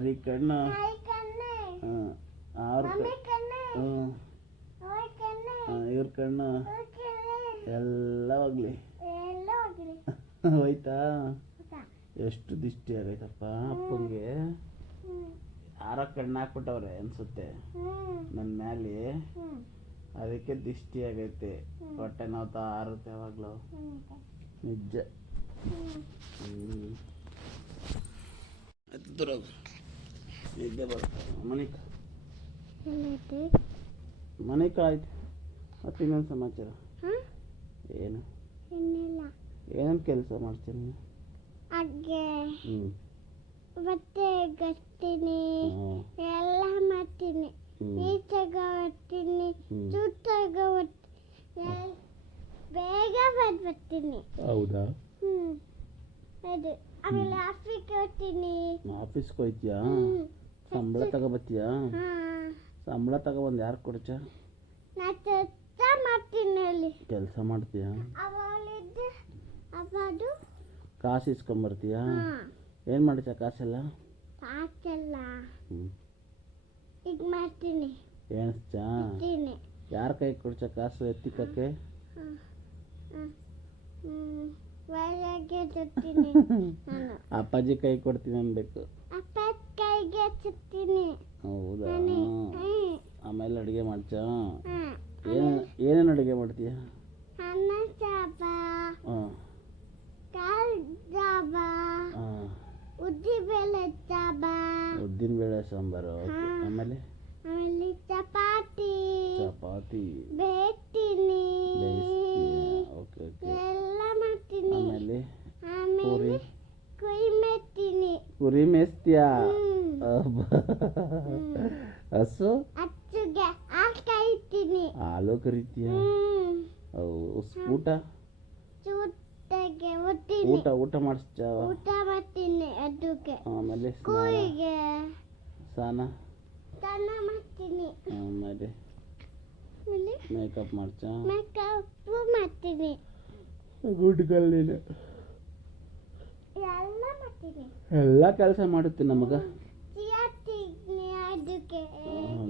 ಹರಿ ಕಣ್ಣು ಅವ್ರ ಇವ್ರ ಕಣ್ಣು ಎಲ್ಲ ಹೋಗ್ಲಿ ಹೋಯ್ತಾ. ಎಷ್ಟು ದಿಷ್ಟಿ ಆಗೈತಪ್ಪ ಅಪ್ಪಂಗೆ. ಯಾರ ಕಣ್ಣು ಹಾಕ್ಬಿಟ್ಟವ್ರೆ ಅನ್ಸುತ್ತೆ ನನ್ನ ಮ್ಯಾಲೆ, ಅದಕ್ಕೆ ದಿಷ್ಟಿ ಆಗೈತೆ. ಹೊಟ್ಟೆ ನೋವ್ತಾ ಆರುತ್ತೆ ಯಾವಾಗಲೂ, ನಿಜ. ನಿದ್ದೆ ಬರುತ್ತೆ ಮನೆಕ ಆಯ್ತು. ಮತ್ತೆ ಇನ್ನೊಂದು ಸಮಾಚಾರ ಏನು? ಏನಂತ ಕೆಲಸ ಮಾಡ್ತೀನಿ? ಮತ್ತೆ ಗಟ್ತೀನಿ, ಎಲ್ಲ ಮಾಡ್ತೀನಿ. ಈಚೆಗ ಬರ್ತೀನಿ, ಸುತ್ತಾಗ ಬೇಗ ಬರ್ತೀನಿ. ಹೌದಾ? ಅದು ಆಮೇಲೆ ಆಫೀಸ್ಗೆ ಹೋಗ್ತೀನಿ. ಆಫೀಸ್ಗೆ ಹೋಯ್ತೀಯಾ? ಸಂಬಳ ತಗೋಬತ್ತೀಯಾ? ಸಂಬಳ ತಗೊಬಂದು ಯಾರು ಕೊಡ್ಚ? ನಾನು ಕೆಲಸ ಮಾಡ್ತೀನಿ ಅಲ್ಲಿ. ಕೆಲಸ ಮಾಡ್ತೀಯಾ? ಅದು ಕಾಸು ಇಸ್ಕೊಂಬರ್ತೀಯಾ? ಏನು ಮಾಡ್ತೀಯ ಕಾಸೆಲ್ಲ? ಕಾಸೆಲ್ಲ ಈಗ ಮಾಡ್ತೀನಿ. ಏನಿಸ್ತ? ಯಾರ ಕೈ ಕೊಡ್ಚ ಕಾಸು ಎತ್ತಿಕಕ್ಕೆ? ಅಪ್ಪಾಜಿ ಕೈ ಕೊಡ್ತೀನಿ ಅನ್ಬೇಕು. ಅಪ್ಪಾಜಿ ಕೈಗೆ ಸುತ್ತೀನಿ. ಹೌದಾ? ಆಮೇಲೆ ಅಡುಗೆ ಮಾಡ್ಚ? ಏನೇನು ಅಡುಗೆ ಮಾಡ್ತೀಯ? ಅನ್ನ ಸಾಂಬ, ಕಾಳು ಸಾಂಬ, ಉದ್ದಿನಬೇಳೆ ಸಾಂಬ. ಉದ್ದಿನಬೇಳೆ ಸಾಂಬಾರು. ಆಮೇಲೆ ಚಪಾತಿ ಬೇಯ್ತೀನಿ. ಓಕೆ ಎಲ್ಲ ಮಾಡ್ತೀನಿ. ಆಮೇಲೆ ಕುರಿ ಮೇಯ್ತೀನಿ. ಕುರಿ ಮೇಯಿಸ್ತೀಯಾ? ಹಸು? ಹಸುಗೆ ಹಾಲು ಕಾಯ್ತೀನಿ. ಹಾಲು ಕರಿತೀಯಾ? ಊಟ ಊಟ ಮಾಡಿಸ್ತ? ಊಟ ಮಾಡ್ತೀನಿ. ಅದಕ್ಕೆ ಆಮೇಲೆ ಕುರಿಗೆ ಸ್ನಾನ ಮಾಡ್ತೀನಿ. ಆಮೇಲೆ ಮೇಕಪ್ ಮಾಡ್ಚ? ಮೇಕಪ್ ಮಾಡ್ತೀನಿ. ಗುಡ್ ಗರ್ಲ್ ನೀನು. ಎಲ್ಲ ಮಾಡ್ತೀನಿ. ಎಲ್ಲ ಕೆಲಸ ಮಾಡುತ್ತೆ ನಮಗ.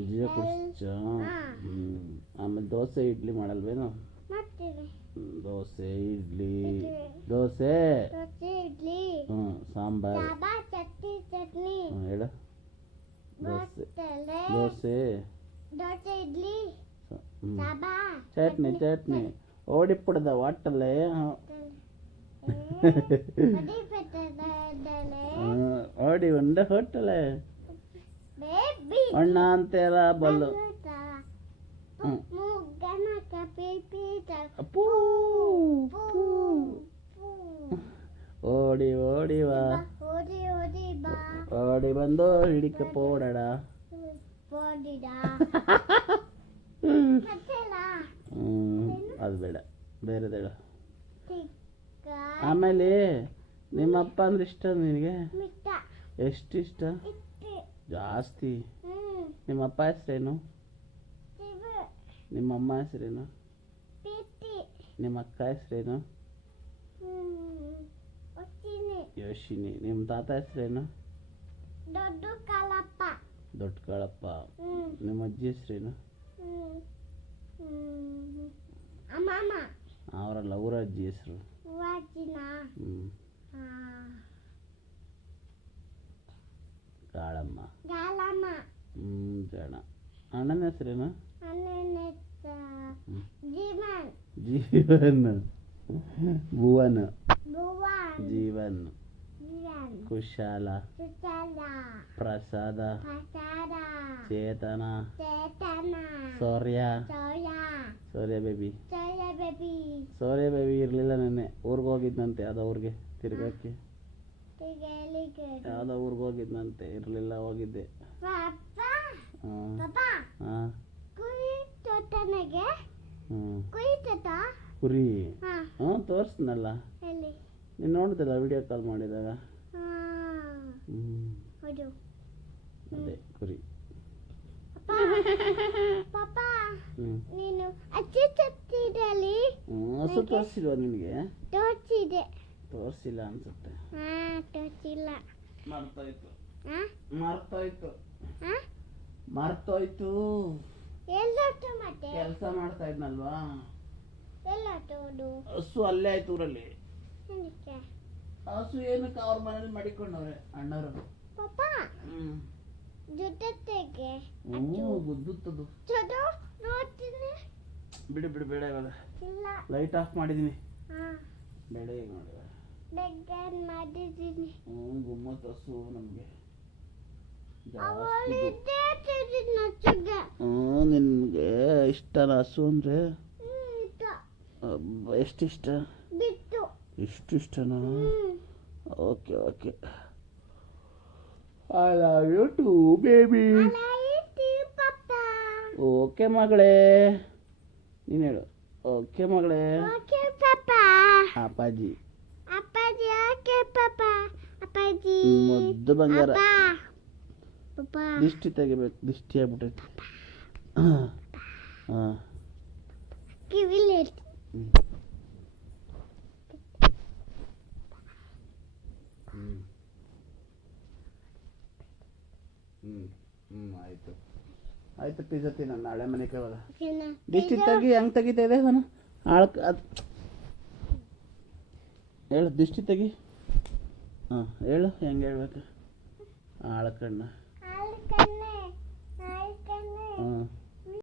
ಜಿಯ ಕುಡಿಸ್ಚ? ಆಮೇಲೆ ದೋಸೆ ಇಡ್ಲಿ ಮಾಡಲ್ವೇನು? ಮಾಡ್ತೀನಿ. ದೋಸೆ ಇಡ್ಲಿ. ದೋಸೆ ಇಡ್ಲಿ ಸಾಂಬಾರ್ ಚಟ್ನಿ. ಹೇಳ. ದೋಸೆ ಇಡ್ಲಿ ಚಟ್ನಿ ಓಡಿಪ್ಪುಡದ ವಾಟಲ್ಲೇ ಓಡಿ ಉಂಡ ಹೊಟ್ಟಲೆ ಅಣ್ಣ ಅಂತೆಲ್ಲ ಬಲ್ಲು. ಓಡಿ ಓಡಿವಾ ಓಡಿ ಬಂದು ಹಿಡಿಕ ಪೋಡಡ. ಅದು ಬೇಡ, ಬೇರೆದೇಳ. ಆಮೇಲೆ ನಿಮ್ಮಪ್ಪ ಅಂದ್ರೆ ಇಷ್ಟ ನಿನಗೆ? ಎಷ್ಟು ಇಷ್ಟ? ಜಾಸ್ತಿ. ನಿಮ್ಮಪ್ಪ ಹೆಸರೇನು? ನಿಮ್ಮಮ್ಮ ಹೆಸರೇನು? ನಿಮ್ಮ ಅಕ್ಕ ಹೆಸರೇನು? ಯೋಶಿನಿ. ನಿಮ್ಮ ತಾತ ಹೆಸರೇನು? ದೊಡ್ಡ ಕಾಳಪ್ಪ. ನಿಮ್ಮ ಅಜ್ಜಿ ಹೆಸರೇನು? ಅವರಲ್ಲ, ಊರ ಅಜ್ಜಿ ಹೆಸರು? ಕಾಳಮ್ಮ. ಜನ. ಅಣ್ಣನ ಹೆಸರೇನು? ಜೀವನ್. ಭುವನ್. ಜೀವನ್. ಕುಶಾಲ. ಪ್ರಸಾದ. ಚೇತನ. ಸೌರ್ಯ ಬೇಬಿ. ಸೌರ್ಯ ಬೇಬಿ ಇರಲಿಲ್ಲ ನೆನ್ನೆ, ಊರಿಗೆ ಹೋಗಿದ್ನಂತೆ. ಯಾವುದೋ ಊರಿಗೆ ತಿರ್ಗಕ್ಕೆ, ಯಾವುದೋ ಊರಿಗೆ ಹೋಗಿದ್ನಂತೆ, ಇರಲಿಲ್ಲ, ಹೋಗಿದ್ದೆ. ಕುರಿ ತೋರಿಸ್ನಲ್ಲ, ನೀನು ನೋಡಿದಲ್ಲ ವಿಡಿಯೋ ಕಾಲ್ ಮಾಡಿದಾಗ. ಅದೇ ಕುರಿ. ಹಸು ತೋರಿಸಿಲ್ವಾ ನಿನಗೆ? ತೋರಿಸಿಲ್ಲ ಅನ್ಸುತ್ತೆ. ಮರ್ತಾಯ್ತು. ಹಾ ಮರ್ತೋಯ್ತು ಹಾ ಮರ್ತೋಯ್ತು ಎಲ್ಲೋಟ ಮತ್ತೆ ಕೆಲಸ ಮಾಡ್ತಾ ಇದ್ನಲ್ವಾ. ಎಲ್ಲೋಟೋದು ಹಸು ಅಲ್ಲೇ ಆಯ್ತು ಊರಲ್ಲಿ. ಏನಕ್ಕೆ ಹಸು ಏನಕ್ಕೆ ಅವ್ರ ಮನೇಲಿ ಮಡಿಕೊಂಡವ್ರೆ ಅಣ್ಣರು. ಪಾಪ ಹ್ಮ್ ಜೊತೆಗೆ ಗುದ್ದುತ್ತದು. ಚಲೋ ನೋಡ್ತೀನಿ. ಬಿಡು ಬಿಡು ಬೇಡ ಇವಾಗ ಇಲ್ಲ ಲೈಟ್ ಆಫ್ ಮಾಡಿದೀನಿ. ಹಾ ಬೇಡ ಈಗ ನೋಡಿ. ಬೆಗ್ಗನ್ ಮಾಡಿದ್ದೀನಿ. ಗುಮ್ಮತ್ ಹಸು ನಮಗೆ ಅವಳು ಇದ್ದೇ ನಚ್ಚಗೆ. ನಿನ್ಗೆ ಇಷ್ಟನ ಹಸು ಅಂದ್ರೆ? ಇಷ್ಟ. ಎಷ್ಟಿಷ್ಟ? ಬಿಟ್ಟು ಇಷ್ಟು ಇಷ್ಟನಾ? Okay okay. I love you too baby. ಪಾಪಾ ಓಕೆ ಮಗಳೇ, ನೀನು ಹೇಳು. ಓಕೆ ಮಗಳೇ. ಓಕೆ ಪಾಪಾ. ಅಪ್ಪಾಜಿ ಅಪ್ಪಾಜಿ ಓಕೆ ಪಾಪಾ. ಅಪ್ಪಾಜಿ ಮುದ್ದು ಬಂಗಾರ. ಪಾಪಾ ದಿಷ್ಟಿ ತೆಗಿಬೇಕು, ದಿಷ್ಟಿ ಆಗ್ಬಿಟ್ಟೈತಿ. ಹಾಂ ಕಿವಿಲಿ ಆಯಿತು ಆಯಿತು. ಪಿಜ್ಜಾ ತಿನ್ನ ನಾಳೆ ಮನೆಗೆ ಹೋದ. ತಿನ್ನ. ದಿಷ್ಟಿ ತೆಗಿ. ಹೆಂಗೆ ತೆಗಿತಾ ಇದೆ ಅವನು? ಅದು ಹೇಳು, ದಿಷ್ಟಿ ತೆಗಿ. ಹಾಂ ಹೇಳು, ಹೆಂಗೆ ಹೇಳ್ಬೇಕು? ಆಳ್ಕಣ್ಣ. ಆಳ್ಕಣ್ಣೆ ಆಳ್ಕಣ್ಣೆ. ಹಾಂ